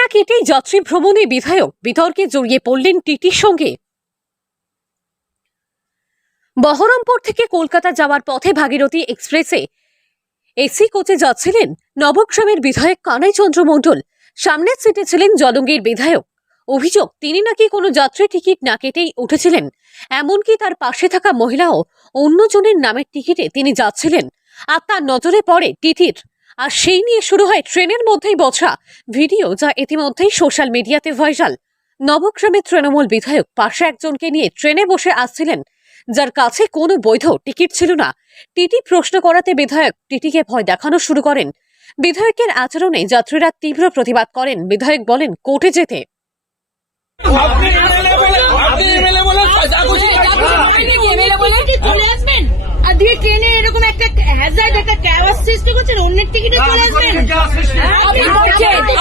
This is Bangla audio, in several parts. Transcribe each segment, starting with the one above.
না কেটেই যাত্রী ভ্রমণে বিধায়ক বিতর্কে জড়িয়ে পড়লেন টিটির সঙ্গে। বহরমপুর থেকে কলকাতা যাওয়ার পথে ভাগীরথী এক্সপ্রেসে এসি কোচে যাচ্ছিলেন নবগ্রামের বিধায়ক কানাই চন্দ্র মণ্ডল। সামনের সিটে ছিলেন জলঙ্গির বিধায়ক। অভিযোগ, তিনি নাকি কোনো যাত্রী টিকিট না কেটেই উঠেছিলেন। এমনকি তার পাশে থাকা মহিলাও অন্যজনের নামের টিকিটে তিনি যাচ্ছিলেন। আর তার নজরে পড়ে টিটির। আর সেই নিয়ে শুরু হয় ট্রেনের মধ্যেই বসা ভিডিও, যা ইতিমধ্যেই সোশ্যাল মিডিয়াতে ভাইরাল। নবগ্রামের তৃণমূল বিধায়ক পাশে একজনকে নিয়ে ট্রেনে বসে আসছিলেন, যার কাছে কোনো বৈধ টিকিট ছিল না। টিটি প্রশ্ন করাতে বিধায়ক টিটিকে ভয় দেখানো শুরু করেন। বিধায়কের আচরণে যাত্রীরা তীব্র প্রতিবাদ করেন। বিধায়ক বলেন কোর্টে যেতে। ট্রেনে এরকম একটা হ্যাজার্ড একটা ক্যাওয়াস সৃষ্টি করছেন, অন্যের টিকিটে চলে আসবেন।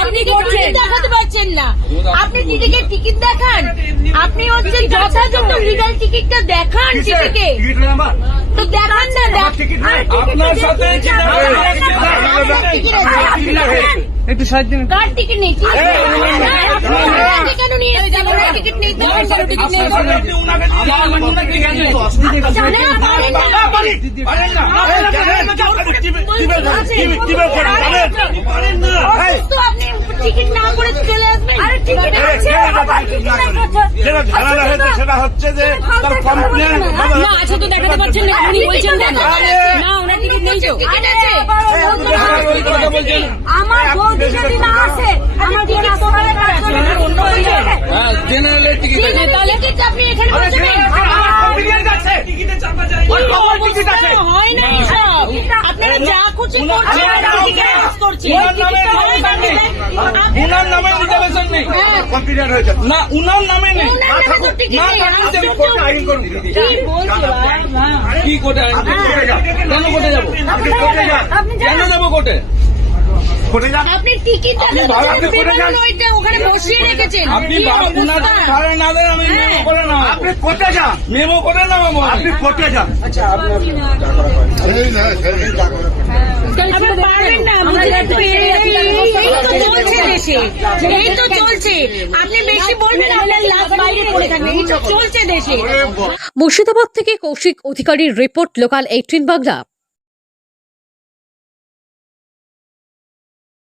আপনি দেখাতে পারছেন না, আপনি টিটিকে টিকিট দেখান, আপনি হচ্ছে যথাযথ লিগাল টিকিটটা দেখান টিটিকে, তো দেখান না। আপনার সাথে একটু সাহায্য দিন। কার টিকিট নেই? কেন নিয়ে এসেছেন? টিকিট নেই, আপনি টিকিট না করে চলে আসবেন। সেটা হচ্ছে যে তার কমপ্লেন আচ্ছা, তো দেখাতে পারছেন না, উনি বলছেন না ওনার টিকিট নেই। আমার বৌদি যদি না আসে, আমার টিকিট জেনারেলের টিকিট, তাহলে টিকিট আপনি এখানে বসবেন। হয় না এসব, আপনারা যা খুশি করছেন। উনার নামে রিজার্ভেশন নেই, কম্পিউটার হয়েছে না, উনার নামে নেই। কি কোর্টে? কেন কোর্টে যাবো? কেন যাবো কোর্টে? আপনি টিকিট ওখানে বসিয়ে রেখেছেন। আপনি ভাড়া না দেন, আমি মেমো করে না। আপনি কোর্টে যান, মেমো করে না। আপনি কোর্টে যান। আচ্ছা, এই তো চলছে, আপনি বেশি বলবেন, আপনার লাশ বাইরে পড়ে থাকবে। এই তো চলছে দেশে। মুর্শিদাবাদ থেকে কৌশিক অধিকারীর রিপোর্ট, লোকাল 18 বাংলা।